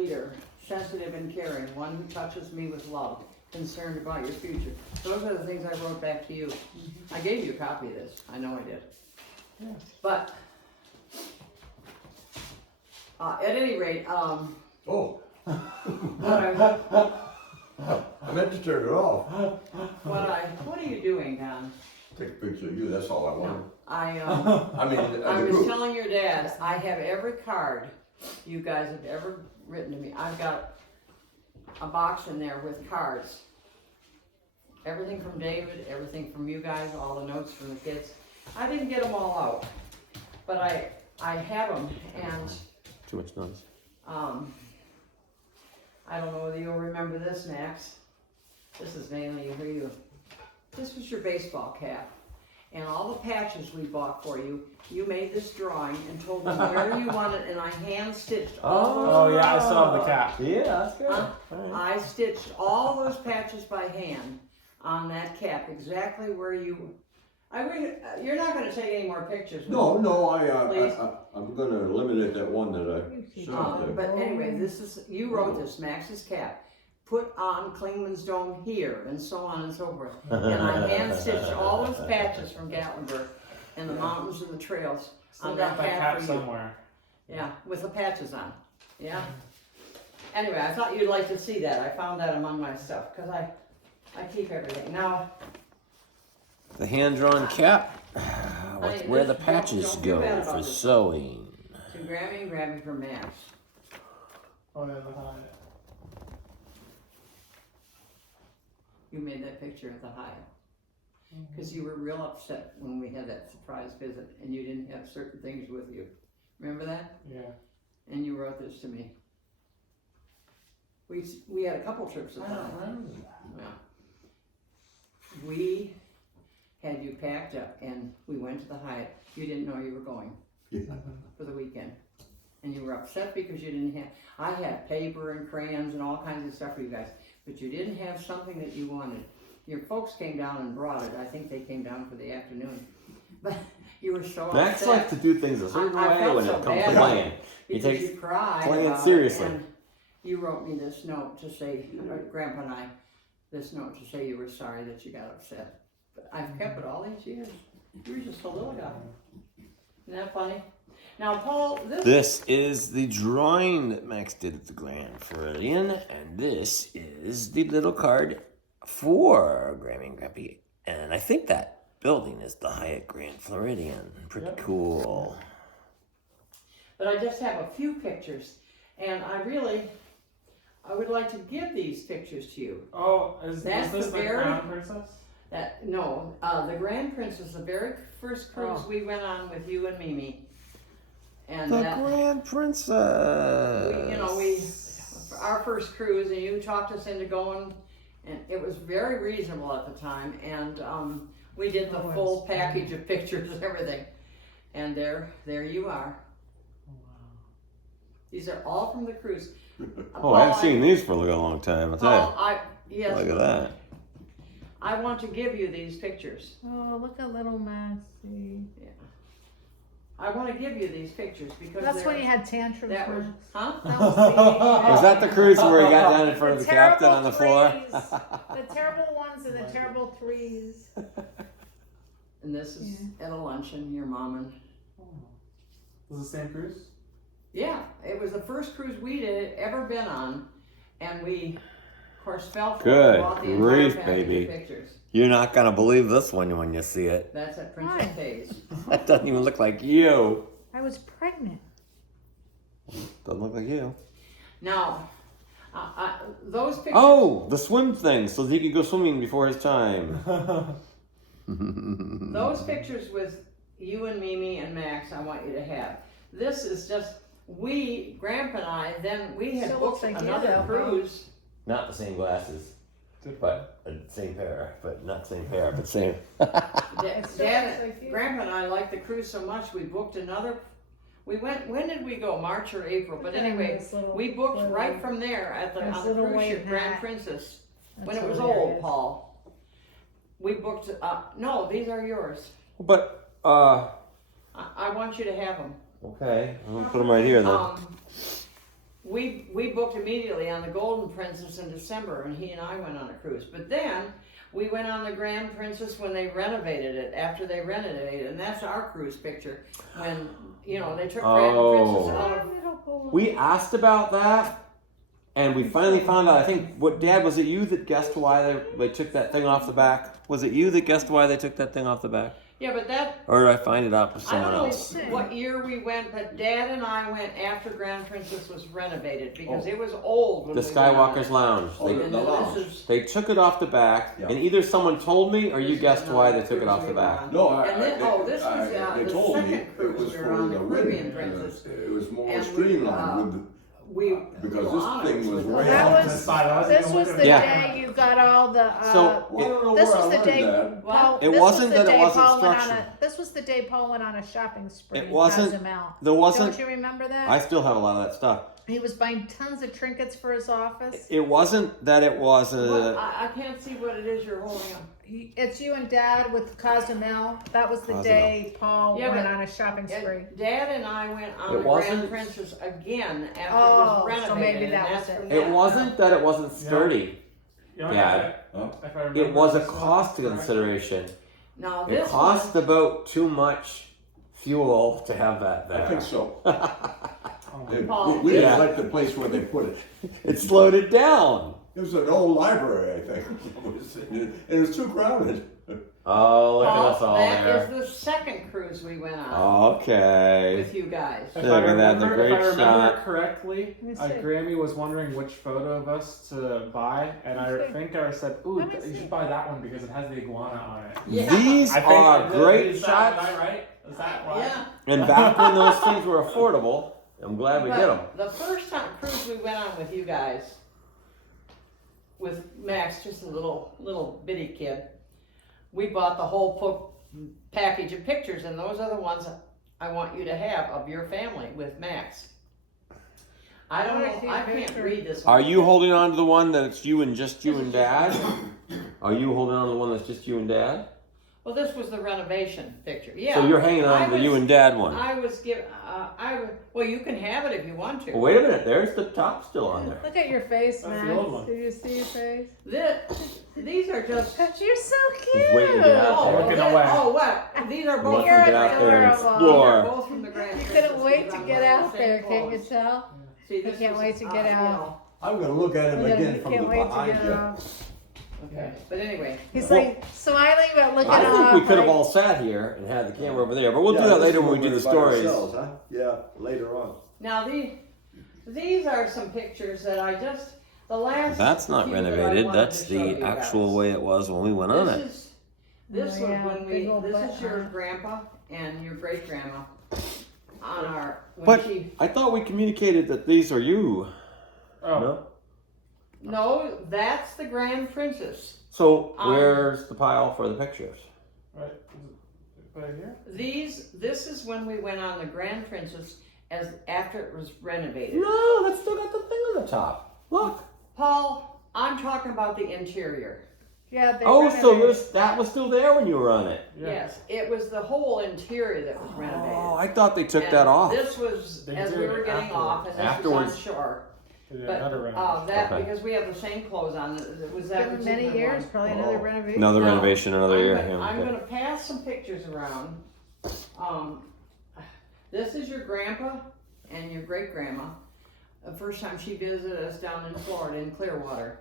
leader, sensitive and caring, one who touches me with love, concerned about your future. Those are the things I wrote back to you. I gave you a copy of this. I know I did. Yeah. But at any rate, Oh, what I meant to turn it off. what are you doing, Don? Take a picture of you, that's all I wanted. I I mean, I the was group. telling your dad, I have every card you guys have ever written to me. I've got a box in there with cards. Everything from David, everything from you guys, all the notes from the kids. I didn't get them all out, but I have them, and Too much noise. I don't know whether you'll remember this, Max. This is mainly for you. This was your baseball cap. And all the patches we bought for you, you made this drawing and told me where you wanted, and I hand stitched all those. Oh yeah, I saw the cap. Yeah, that's good. I stitched all those patches by hand on that cap, exactly where you. You're not going to take any more pictures. No, Please. I'm gonna eliminate that one that I sent there. But anyway, you wrote this, Max's cap. Put on Klingman's Dome here, and so on and so forth. And I hand stitched all those patches from Gatlinburg and the mountains and the trails Still on got that that cap cap for you. somewhere. Yeah, with the patches on. Yeah. Anyway, I thought you'd like to see that. I found that among my stuff because I keep everything. Now, The hand-drawn cap. Honey, Where the this- patches don't feel bad go about for this. sewing. to Grammy and Grammy for Max. Oh yeah, the Hyatt. You made that picture at the Hyatt. Because you were real upset when we had that surprise visit and you didn't have certain things with you. Remember that? Yeah. And you wrote this to me. We had a couple trips at I the don't Hyatt. remember that. Yeah. We had you packed up and we went to the Hyatt. You didn't know you were going for the weekend. And you were upset because you didn't have, I had paper and crayons and all kinds of stuff for you guys, but you didn't have something that you wanted. Your folks came down and brought it. I think they came down for the afternoon. But you were so Max upset. likes to do things a certain I way felt when so it comes bad to about playing. He because takes you cried playing about seriously. It, and you wrote me this note to say, Grandpa and I, this note to say you were sorry that you got upset. But I've kept it all these years. You were just a little guy. Isn't that funny? Now, Paul, This is the drawing that Max did at the Grand Floridian, and this is the little card for Grammy and Grampy. And I think that building is the Hyatt Grand Floridian. Pretty cool. But I just have a few pictures, and I would like to give these pictures to you. Oh, is That's this the the very- Crown Princess? The Grand Princess, the very first cruise we went on with you and Mimi. And The that, Grand Princess. our first cruise, and you talked us into going, and it was very reasonable at the time, and we did the full package of pictures and everything. And there you are. Oh, wow. These are all from the cruise. Oh, I haven't seen these for a long time. I'll tell Paul, you. Look at that. I want to give you these pictures. Oh, look at little Maxie. I want to give you these pictures because That's when you had tantrums. that was, Max. huh? That was the, Was that the cruise where he got down in front of the captain on the floor? The terrible ones and the terrible threes. And this is at a luncheon, your mom and Oh. Was it the same cruise? yeah, it was the first cruise we'd ever been on, and we, of course, fell for Good it. Bought the grief, entire package baby. of pictures. You're not going to believe this one when you see it. That's at Princess Hayes. That doesn't even look like you. I was pregnant. Doesn't look like you. Now, those pictures. Oh, the swim thing, so that he could go swimming before his time. Those pictures with you and Mimi and Max, I want you to have. This is just Grandpa and I. Then we had Still booked looks like another you, though, cruise. Not the same glasses, but same pair, but not same pair, but same. Grandpa and I liked the cruise so much, we booked another. We went. When did we go? March or April? But anyway, we booked right from there at the on the cruise ship, Grand Princess, when it was old, Paul. We booked. No, these are yours. But I want you to have them. okay, I'm gonna put them right here then. we booked immediately on the Golden Princess in December, and he and I went on a cruise. But then we went on the Grand Princess when they renovated it, after they renovated it, and that's our cruise picture. When, you know, they took Grand Princess out of... We asked about that, and we finally found out. I think, Dad, was it you that guessed why they took that thing off the back? Was it you that guessed why they took that thing off the back? Yeah, but that... Or did I find it out with I someone don't know else? what year we went, but Dad and I went after Grand Princess was renovated, because it was old when The we went on Skywalker's it. Lounge. Oh, They, the And then lounge. this is... they took it off the back, Yeah. and either someone told me or you This is guessed why they another took it off cruise the we were back. on. No, And then, this was they the told me second it cruise was we were for on, the the Caribbean women. Princess. It was more And we, streamlined We because were this on thing it was with way the- That Off to was- the side. I This even was looking the at Yeah. day you got all the, So, Well, I don't know this where was I the learned day that. Paul, It this wasn't was the that it day wasn't Paul went on structured. this was the day Paul went on a shopping spree It in wasn't- Cozumel. there wasn't. Don't you remember that? I still have a lot of that stuff. He was buying tons of trinkets for his office. It wasn't that it was What? a. I can't see what it is you're holding up. It's you and Dad with Cozumel. That was the Cozumel. day Paul Yeah, went but- on a shopping spree. Dad and I went on It the wasn't- Grand Princess again after it Oh, was so renovated. maybe and that that's was it. from It that. wasn't that it wasn't sturdy. You know, Yeah. if I remember It was a this one cost correctly. consideration. Now It this cost one, the boat too much fuel to have that I there. think so. Oh, And Paul. we didn't Yeah. like the place where they put it. It slowed it down. It was an old library, I think. It was too crowded. Oh, look at Paul, us all that there. is the second cruise we went on Okay. with you guys. If Look I at that, the remember, great if I remember shot. correctly, Let me see. Grammy was wondering which photo of us to buy, and I Let me see. think I said, "Ooh, Let me you see. should buy that one because it has the iguana on it." Yeah. These I think are great is shots. That, am I right? Is that why? Yeah. And back when those things were affordable, I'm glad we But did them. The first time cruise we went on with you guys, with Max, just a little bitty kid, we bought the whole package of pictures, and those are the ones I want you to have of your family with Max. I don't I see know, a I can't picture. read this one. Are you holding on to the one that it's you and just you and Dad? Are you holding on to the one that's just you and Dad? Well, this was the renovation picture, yeah. So you're hanging on to the you and Dad one. I was given, well, you can have it if you want to. Oh, wait a minute, there's the top still on there. Look at your face, That's the man. old one. Did you see your face? These are just. You're so cute. He's waiting to get out there. Looking away. Oh, what? These are both. Wants to You're get out there and adorable. These are explore. both from the Grand You Princess couldn't wait because to I'm get wearing out the there, same can't you clothes. tell? See, this can't is, wait to get you out. know, I'm gonna look at him again You from can't the wait to behind get you. out. Okay, but anyway, He's Well, like smiling but looking I think off. we could have like- all sat here and had the camera over there, but we'll Yeah, do that this later is when we do we're the by stories. ourselves, huh? Yeah, later on. now these are some pictures that I just, the last. That's not few that I renovated, wanted that's to show the you actual guys. way it was when we went on This it. is, this Oh, was yeah, when big old this butt is your on it. grandpa and your great grandma on our, when But she, I thought we communicated that these are you. Oh, No? no, that's the Grand Princess. So where's the pile for the pictures? right. Is it right here? This is when we went on the Grand Princess as after it was renovated. No, that's still got the thing on the top. Look. Paul, I'm talking about the interior. Yeah, they Oh, so renovated. that was still there when you were on it. Yeah. Yes, it was the whole interior that was renovated. Oh, I thought they took And that off. This was They as did we it were getting off, and this Afterwards. was on shore. They did But another renovation. that Okay. because we have the same clothes on. It was It's that been many particular years, one. probably Oh. another renovation. Another Now, renovation, another year. I'm Yeah, okay. gonna pass some pictures around. This is your grandpa and your great grandma. The first time she visited us down in Florida in Clearwater.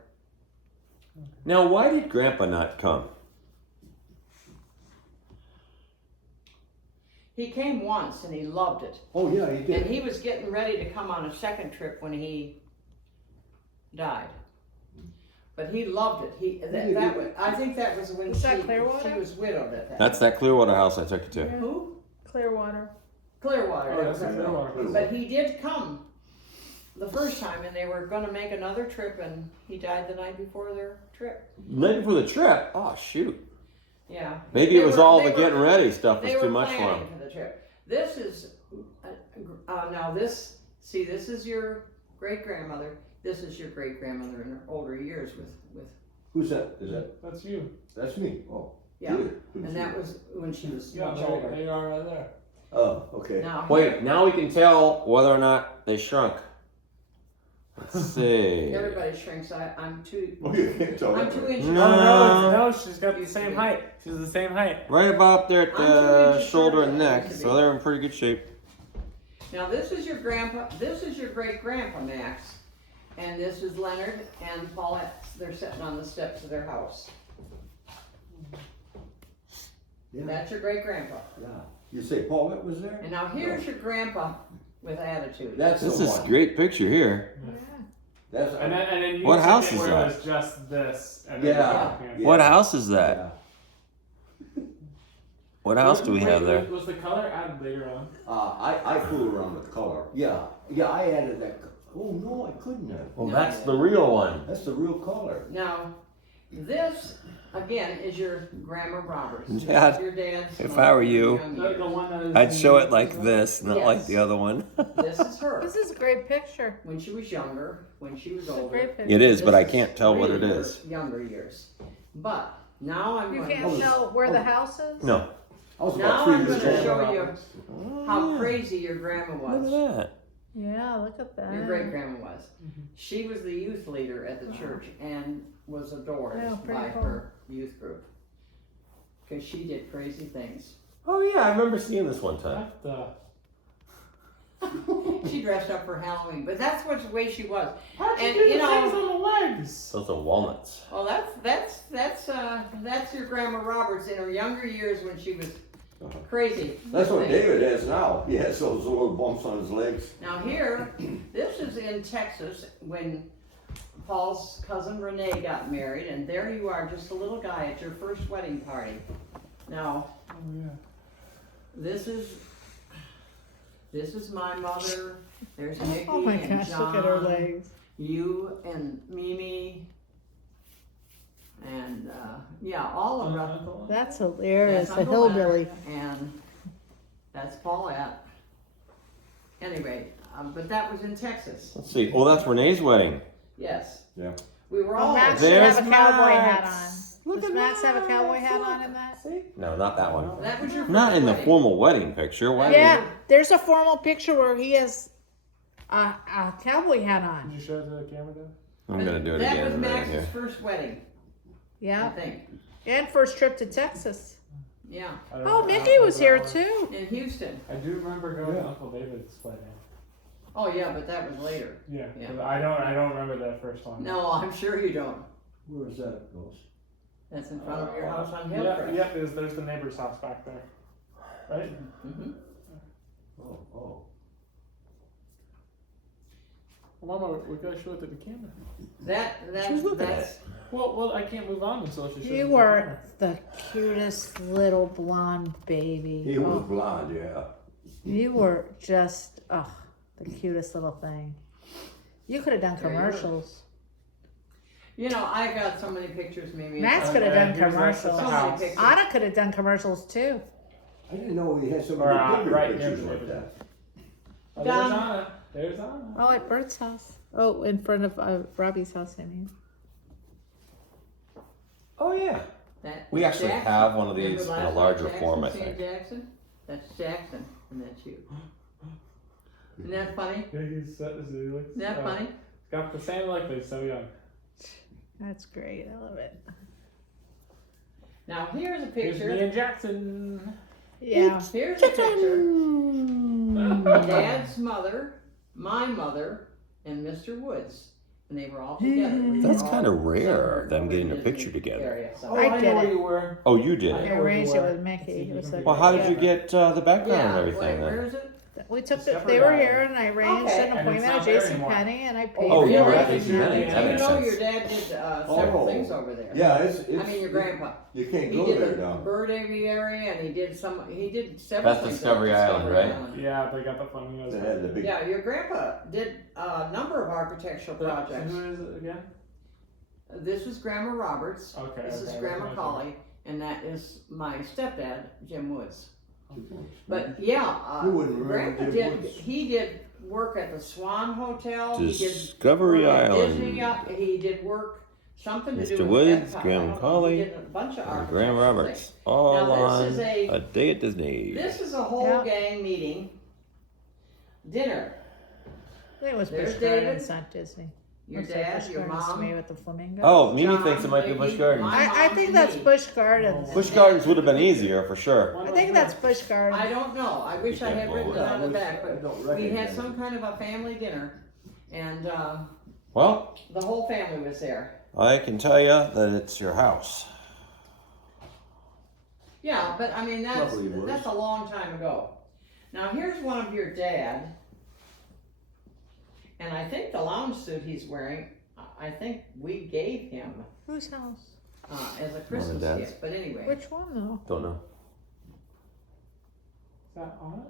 Now, why did Grandpa not come? He came once and he loved it. Oh, yeah, he And did. he was getting ready to come on a second trip when he died. But he loved it. I think that was when Was that she Clearwater? was widowed at that. That's that Clearwater house I took you to. Who? Clearwater. Clearwater. Oh, that that's was a it. Clearwater. But he did come the first time, and they were going to make another trip, and he died the night before their trip. Night before the trip. Oh shoot. Yeah. Maybe They it was were- all they the were- getting ready stuff was They too were much for planning him. for the trip. This is now this. See, this is your great grandmother. This is your great grandmother in her older years with Who's that? Is that? That's you. That's me. Oh. yeah. Good. And that was when she was Yeah, much there older. you are right there. Oh, okay. Now Wait, now we can tell whether or not they shrunk. Let's see. Everybody shrinks. I'm too. Oh, you can't tell I'm that. 2 inches. No, she's got the Used to same be. height. She's the same height. Right about there at I'm 2 the inches shoulder shorter and than I neck, used to so be. they're in pretty good shape. Now this is your grandpa. This is your great grandpa Max, and this is Leonard and Paulette. They're sitting on the steps of their house. Yeah. That's your great grandpa. Yeah. You say Paulette was there? And now here's your grandpa with attitude. That's This the is a one. great picture here. That's And then you What took house it is where that? It was just this. And then Yeah. you What house is that? Yeah. What house do we have there? Was the color added later on? I fooled around with color. Yeah. Yeah, I added that. Oh no, I couldn't have. Well, that's the real one. That's the real color. Now, this again is your Grandma Roberts. Dad, This is your dad's. if I were you, young The years. one that is I'd show it like this, not like Yes. the other one. This is her This is a great picture. when she was younger, when she was It's a older. great picture. It is, but I This can't tell what it really her is. Younger years, but now I'm You going. can't tell where the house is? No. I was Now about 3 I'm years gonna old. show you how crazy your grandma Look was. at that. Yeah, look at that. Your great grandma was. She was the youth leader at the church and was adored Yeah, pretty by cool. her youth group because she did crazy things. Oh yeah, I remember seeing this one time. What She dressed up for Halloween, but that's what the way she was. How'd you And, do you the know- things on the legs? Those are walnuts. Well, that's your Grandma Roberts in her younger years when she was crazy. That's what Thing. David has now. He has those little bumps on his legs. Now here, this is in Texas when Paul's cousin Renee got married, and there you are, just a little guy at your first wedding party. Now, Oh yeah. this is my mother. There's Nikki Oh my and gosh, John. look at her legs. You and Mimi, and yeah, all of us. That's hilarious. That's A Uncle hillbilly. Leonard, and that's Paulette. Anyway, but that was in Texas. Let's see. Oh, that's Renee's wedding. Yes. Yeah. We were Well, all Max there. should There's have a cowboy hat on. Max. Look Does at Max have a Max. cowboy hat on in that? See? No, not that one. That was your Not first in the wedding. formal wedding picture. Why? Yeah, there's a formal picture where he has a cowboy hat Did on. you show it to the camera though? I'm gonna do it That again was in a minute Max's here. first wedding, I Yeah, think. and first trip to Texas. Yeah, I don't Oh, know. Mickey was here I too. in Houston. do remember going to Uncle David's wedding. Oh yeah, but that was later. Yeah. Yeah. 'Cause I don't remember that first one. No, I'm sure you don't. Where is that, Ghost? That's in front of your house on Yeah, Hillcrest. yeah. There's the neighbor's house back there, right? Mhm. Oh. Well, Mama, we gotta show it to the camera. She's looking at That's Well, I can't move on until she shows it You to the were camera. the cutest little blonde baby. He was Oh, blonde, yeah. you were just, the cutest little thing. You could have done There you were. commercials. You know, I got so many pictures, maybe. Max Oh, could have yeah, done he was next to the commercials. house. pictures. Anna could have done commercials too. I didn't know he had so Or, many bigger right pictures near like the that. Oh, Done. there's Anna. There's Anna. Oh, at Bert's house. Oh, in front of Robbie's house, I mean. Oh yeah. That- We actually Jackson. have one of Remember these in last a night, larger Jackson, form, I St. think. Jackson? That's Jackson, and that's you. Isn't that funny? Yeah, he looks. Isn't that funny? Got the same look, but he's so young. That's great. I love it. Now here's a Here's me picture. and Jackson. Yeah. Here's a picture. Dad's mother, my mother, and Mr. Woods. And they were all together. We That's were all kinda rare, somewhere them over getting a in picture Disney together. area, so. I did it. you were. Oh, you did I it. I know where you arranged it were. with Mickey. It was like, Well, how did you get the background Yeah, and everything wait, then? where is it? We took the, Separate they were island. here and I arranged Okay. an And it's appointment not at there Jason anymore. Penny and I paid Oh, for you it. were at Did Jason you Penny. That makes know sense. your dad did several Oh. things over there? Yeah, I mean, your grandpa. You can't He go did there the now. bird aviary and he did several That's things. Discovery at Island, right? Yeah, they got the flamingos. They had the big. Yeah, your grandpa did a number of architectural projects. Who is it again? This is Grandma Roberts. Okay. This is okay, Grandma okay. Colley, and that is my stepdad, Jim Woods. But yeah, You wouldn't remember Grandpa Jim did. Woods. He did work at the Swan Hotel. He did Discovery work at Island. Disney, he did work something to Mr. do with Woods, Epcot. Graham I don't know. Colley, He did a bunch of And Graham architectural Roberts. things. All Now, this on is a day at Disney. This is a whole Yeah. gang meeting dinner. I think it was There's Busch Gardens, David. not Disney. Your Looks like dad, Busch your Gardens to me mom. with the flamingos. Oh, Mimi John, thinks it might be Busch Vicky, Gardens. my I mom, think and that's me. Busch Gardens. Busch Gardens would have been easier for sure. I think that's Busch Gardens. I don't know. I wish I had written it on the back, I but don't we had recognize some it. kind of a family dinner, and Well, the whole family was there. I can tell you that it's your house. Yeah, but I mean Probably was. that's a long time ago. Now here's one of your dad, and I think the lounge suit he's wearing, I think we gave him Whose house? as a Christmas Dad's. gift. But anyway, Which one though? Don't know. Is that on?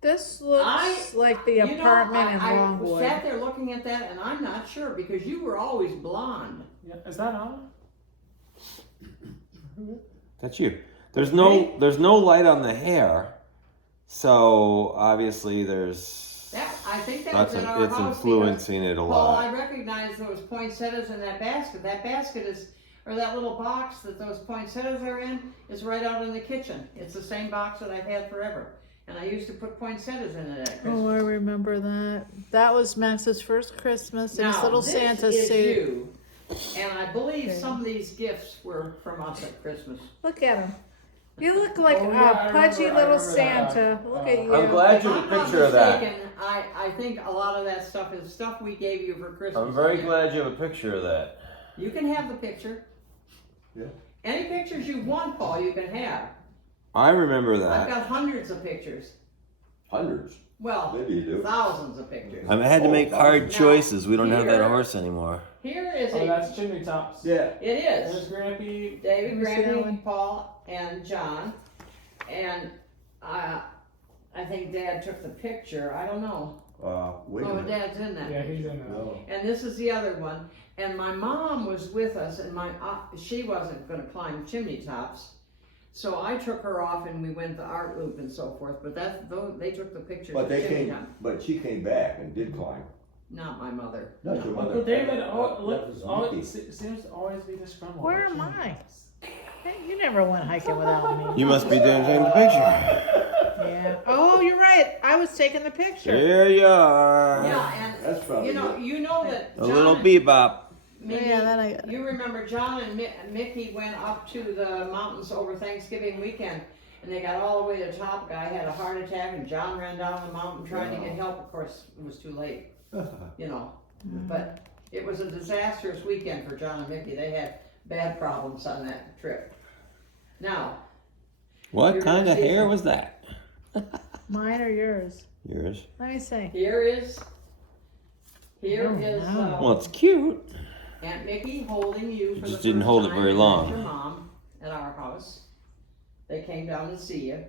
This looks like the apartment in I Longwood. sat there looking at that, and I'm not sure because you were always blonde. Yeah, is that on? That's you. There's no light on the hair, so obviously there's I think that was in our it's house. influencing it a Paul, lot. I recognize those poinsettias in that basket. That basket is, or that little box that those poinsettias are in, is right out in the kitchen. It's the same box that I've had forever. And I used to put poinsettias in it at Christmas. Oh, I remember that. That was Max's first Christmas in his Now, little this Santa is suit. you. And I believe Okay. some of these gifts were from us at Christmas. Look at him. You look like Oh, yeah, I a pudgy remember little that. Santa. Look at you. I'm glad If you I'm have a not picture of that. mistaken, I think a lot of that stuff is stuff we gave you for Christmas. I'm very glad you have a picture of that. You can have the picture. Yeah. Any pictures you want, Paul, you can have. I remember I've that. got hundreds of pictures. Hundreds. Well, Maybe you do. thousands of pictures. I had to make hard Now, choices. We don't have that here- horse anymore. Here is Oh, a. that's chimney tops. Yeah. It There's is Grampy. David, Let me see that Granny, one. Paul, and John, and I think Dad took the picture. I don't know. Wait a Oh, minute. Dad's in that. Yeah, he's in there. No. And this is the other one. And my mom was with us, and she wasn't going to climb chimney tops, so I took her off, and we went to Art Loop and so forth. But they took the pictures. But of they chimney came. top. But she came back and did climb. Not my mother. Not your mother. Uncle David That was always, Mickey. seems to always be disgruntled. Where with am chimney I? tops. Hey, you never went hiking without me. You must be doing the picture. Yeah. Oh, you're right. I was taking the picture. Here you are. Yeah, and That's probably you know that A John little and bebop. Mickey, Yeah, that I. you remember John and Mickey went up to the mountains over Thanksgiving weekend, and they got all the way to the top. Guy had a heart attack, and John ran down the mountain trying to get help. Of course, it was too late, you know. But it was a disastrous weekend for John and Mickey. They had bad problems on that trip. Now, What You're kind gonna of see hair some- was that? Mine or yours? Yours. Let me see. here is Oh, no. Well, it's cute. Aunt Mickey holding you for just the didn't first hold it time, very and long. Your mom at our house. They came down to see you.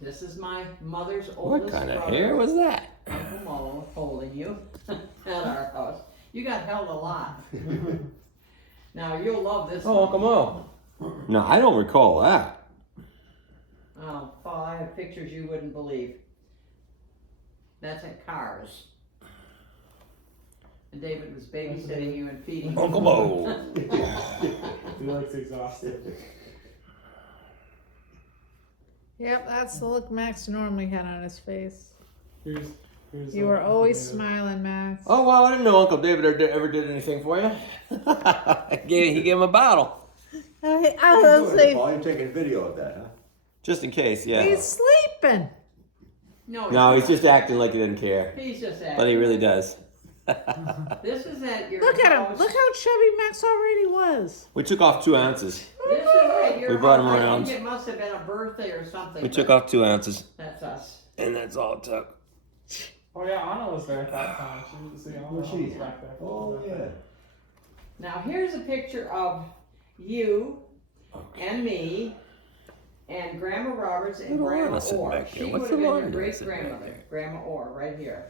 This is my mother's What oldest kind of brother, hair was that? Uncle Mo, holding you at our house. You got held a lot. Now you'll love this. Oh, one. Uncle Mo. No, I don't recall that. Oh, Paul, I have pictures you wouldn't believe. That's at Cars. And David was babysitting you and feeding you. Uncle Mo. He looks exhausted. Yep, that's the look Max normally had on his face. Here's You were always smiling, Max. Oh, well, I didn't know Uncle David ever did anything for you. He gave him a bottle. I was say Paul, you're taking video of that, huh? Just in case, yeah. he's sleeping. No, he's just acting like he doesn't care. He's just acting. But he really does. This is at your Look at him. house. Look how chubby Max already was. We took off 2 ounces. This is at your We brought him house. I around. think it must have been a birthday or something. We but took off 2 ounces. That's us. And that's all it took. Oh yeah, Anna was there at that time. Anna Was she? was back there. Oh, yeah. Now here's a picture of you and me and Grandma Roberts and Little Grandma Anna sitting Orr. back there. She What's would have little been your Anna great sitting back grandmother, there? Grandma Orr, right here.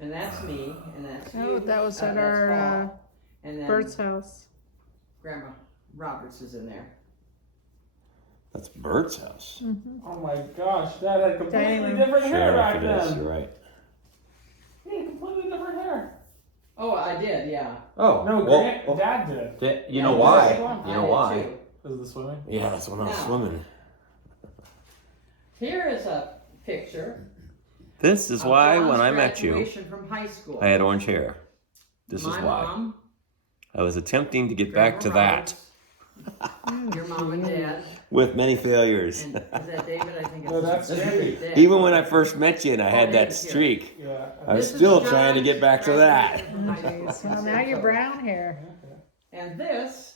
And that's me, and that's Oh, you. that was at that's our Paul. And then Bert's house. Grandma Roberts is in there. That's Bert's house. Oh my gosh, Dad had completely Dining room. different hair Sure, back if it is, then. you're right. He had completely different hair. Oh, I did, yeah. Oh, No, well, Dad did. you know Yeah, why? this is one. You I know did why? too. Is the swimming? Yeah, that's when I was Now. swimming. Here is a picture. This is of why John's when I met you, graduation from high school. I had orange hair. This My is why. Mom, I was attempting to get back to Grandma that Roberts, your mom and dad, with many failures. and is that David? I think it's No, that's David. Dad. Even when I first met you and I had that David's here. streak, Yeah. I was This is still trying to John's get back to that. graduation from high school. Jeez. Well, now you're brown hair. And this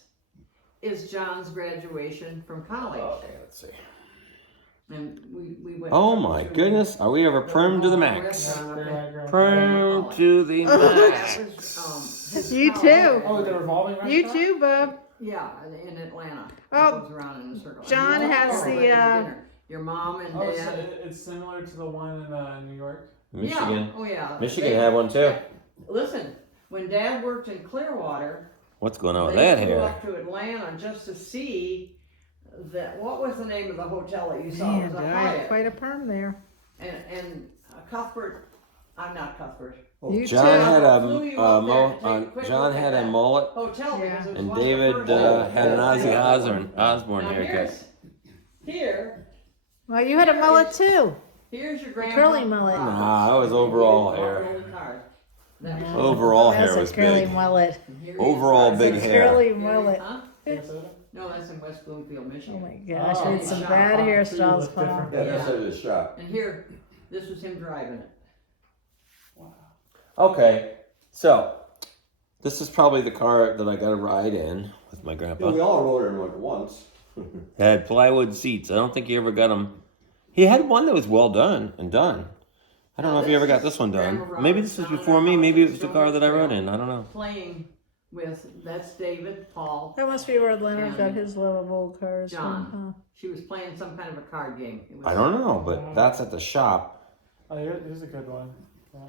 is John's graduation from college. Okay, let's see. And we went. Oh my to goodness, are we ever perm to the max? restaurant up in- Perm to the That max. was, his You college too. graduation. Oh, the revolving restaurant? You too, bub. Yeah, in Atlanta. Oh, It goes around in a circle. John And you has all the, went to dinner. Your mom and Oh, so dad. it's similar to the one in New York? Michigan. Yeah. Oh yeah. Michigan They- had one too. Listen, when Dad worked in Clearwater, What's going on with they that flew hair? up to Atlanta just to see that. What was the name of the hotel that you saw? Man, It was a I had Hyatt. quite a perm there. And Cuthbert, I'm not Cuthbert. You John too. had a, Flew you up there to take a quick John look at had a that mullet, Hotel Yeah. because it was and one of the David first- had an Ozzy Osbourne Now haircut. here, Well, you had a mullet too. here's your grandpa. curly mullet. Nah, that was overall hair. That was Overall hair That's a was curly big. mullet. and here is Overall our- big It's a hair. curly Here is- mullet. huh? Minnesota? No, that's in West Bloomfield, Oh Michigan. my gosh, Oh, I had some yeah. bad You hairstyles, look Paul. different. Yeah, that's a shot. And here, this was him driving it. Okay, so this is probably the car that I got to ride in with my Yeah, grandpa. we all rode in one once. It had plywood seats. I don't think he ever got them. He had one that was well done and done. I don't know if he ever got this one done. Maybe this was before me. Maybe it was the car that I rode in. I don't know. Playing with, that's David, Paul. That must be where Leonard got his love of old cars John. from. She was playing some kind of a card game. It was- I don't know, but that's at the shop. Oh, here's a good one.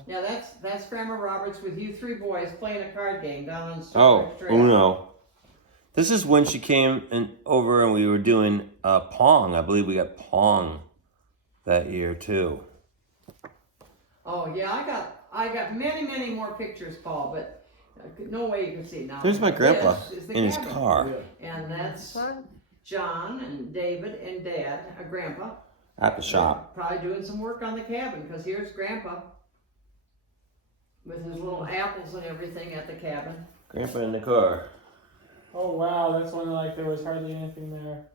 Yeah, that's Grandma Roberts with you three boys playing a card game down on Oh, Strawberry Trail. Uno. This is when she came over and we were doing Pong. I believe we got Pong that year too. Oh yeah, I got many more pictures, Paul, but no way you can see now. There's my grandpa This is the in his cabin. car And that's Fun. John and David and Dad, Grandpa. at the shop. Probably doing some work on the cabin, because here's Grandpa with his little apples and everything at the cabin. Grandpa in the car. Oh, wow, that's when like there was hardly anything there.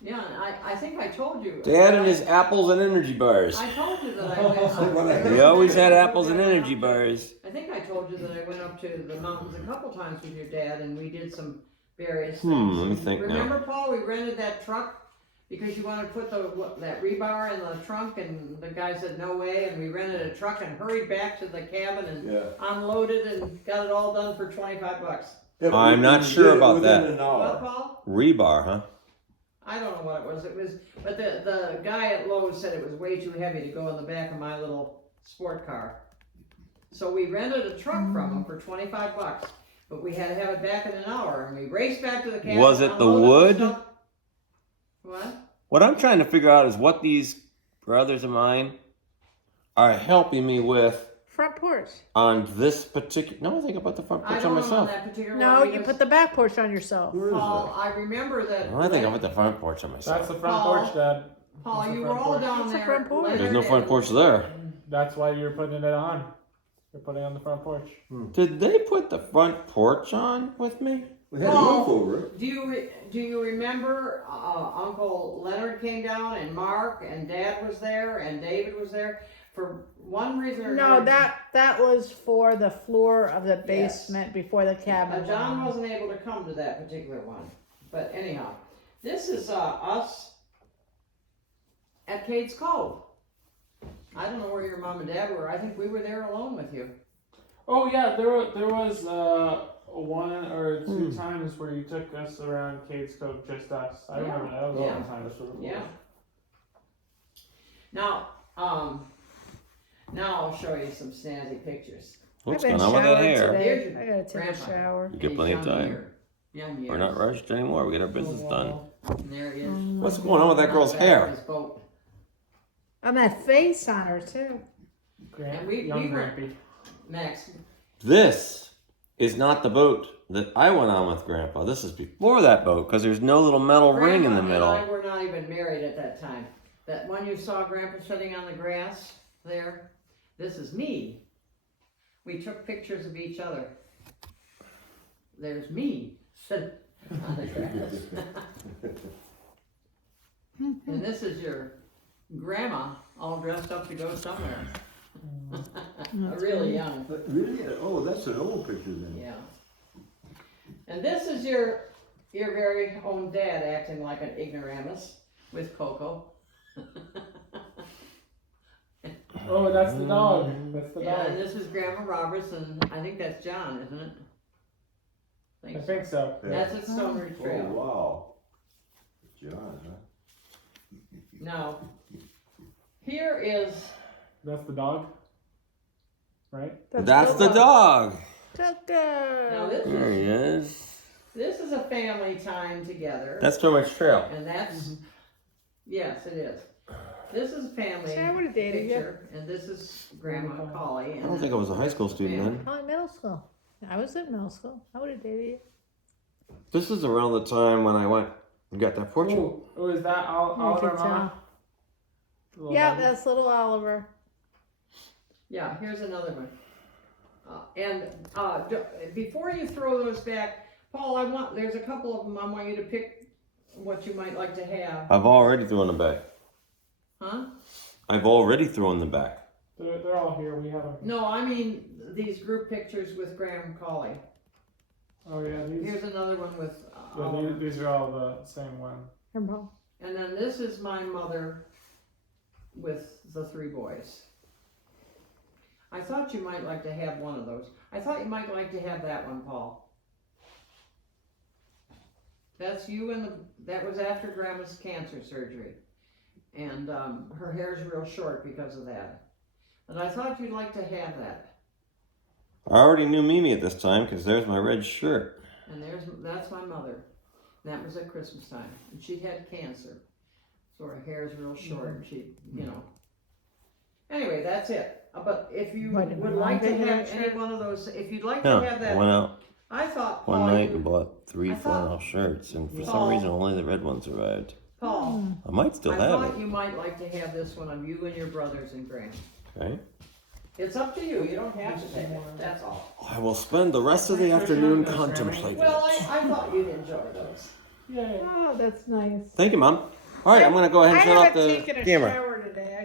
Yeah, and I think I told you. Dad and his apples and energy bars. I told you that I went. He always had apples and energy bars. I think I told you that I went up to the mountains a couple times with your dad, and we did some various things. Let me think now. Remember, Paul, we rented that truck because you wanted to put that rebar in the trunk, and the guy said no way, and we rented a truck and hurried back to the cabin and Yeah. unloaded and got it all done for $25. Yeah, but I'm not we sure did it about within that. an What, hour. Paul? Rebar, huh? I don't know what it was. But the guy at Lowe's said it was way too heavy to go in the back of my little sport car. So we rented a truck from him for $25, but we had to have it back in an hour, and we raced back to the cabin. Was it the unloaded wood? stuff. What? What I'm trying to figure out is what these brothers of mine are helping me with Front porch. on this particular. No, I think about the front I porch on don't know on myself. that particular No, one you because, put the back porch on yourself. Where is Paul, that? I remember that. Well, I think I put the front porch on myself. That's the front Paul, porch, Dad. Paul, That's the you were front all porch. down That's the there. front porch. There's no Leonard front and- porch there. That's why you're putting it on. You're putting it on the front porch. Did they put the front porch on with me? We had a Paul, roof over it. Do you remember Uncle Leonard came down and Mark and Dad was there and David was there for one reason or No, another? that was for the floor of the Yes. basement before the cabin. John wasn't able to come to that particular one, but anyhow, this is us at Cades Cove. I don't know where your mom and dad were. I think we were there alone with you. Oh yeah, there was one or two times where you took us around Cades Cove, just us. I Yeah. remember that. That was a Yeah. long time. Yeah. Now, now I'll show you some snazzy pictures. What's I've been going on with that showered hair? today. Here's your I gotta take grandpa. a shower. You get plenty of time. Young years. We're not rushed anymore. We get our business done. And there he is. What's going on with that girl's On the back of hair? his boat. And that face on her too. And we Young went- Grampy. Max, This is not the boat that I went on with Grandpa. This is before that boat because there's no little metal ring in the Grandma middle. and I were not even married at that time. That one you saw Grandpa sitting on the grass there, this is me. We took pictures of each other. There's me sitting on the grass. And this is your grandma all dressed up to go somewhere. Really young. But really? Oh, that's an old picture then. Yeah. And this is your very own dad acting like an ignoramus with Coco. Oh, that's the dog. That's the Yeah, dog. and this is Grandma Roberts, and I think that's John, isn't it? I think so. That's at Stone Ridge Oh, Trail. wow. John, huh? Now, here is, That's the dog, right? That's the dog. now Tucker. There he is. this is a family time together. That's Stone Ridge Trail. And that's, yes, it is. This is a family See, I would've dated you. picture, and this is Grandma Collie. I don't think I was a high school student then. Oh, in middle school. I was in middle school. I would have dated you. This is around the time when I went and got that portrait. Oh, is that Oliver, can Mama? Little Yeah, doggy? that's little Oliver. Yeah, here's another one. Before you throw those back, Paul, there's a couple of them, I want you to pick what you might like to have. I've already thrown them back. Huh? I've already thrown them back. They're all here. We have them. No, I mean these group pictures with Graham Collie. Oh yeah, Here's another one with these are all the same one. Here, Paul. and then this is my mother with the 3 boys. I thought you might like to have one of those. I thought you might like to have that one, Paul. That's you and that was after Grandma's cancer surgery. And her hair's real short because of that. And I thought you'd like to have that. I already knew Mimi at this time because there's my red shirt. And that's my mother. And that was at Christmas time. And she had cancer. So her hair's real short and she, Anyway, that's it. But if you What, would like to one have big any shirt? one of those, if you'd like Yeah, to have I that, went out I thought, one Paul, night you- and bought 3 I thought- flannel shirts, and for some Paul- reason only the red ones arrived. Paul, I might still I have thought it. you might like to have this one of you and your brothers and Graham. Okay. It's up to you. You don't have to take it. That's all. I will spend the rest of the afternoon contemplating Well, it. I thought you'd enjoy those. Yay. Oh, that's nice. Thank you, Mom. All right, I'm gonna go ahead and I shut off haven't the taken a camera. shower today.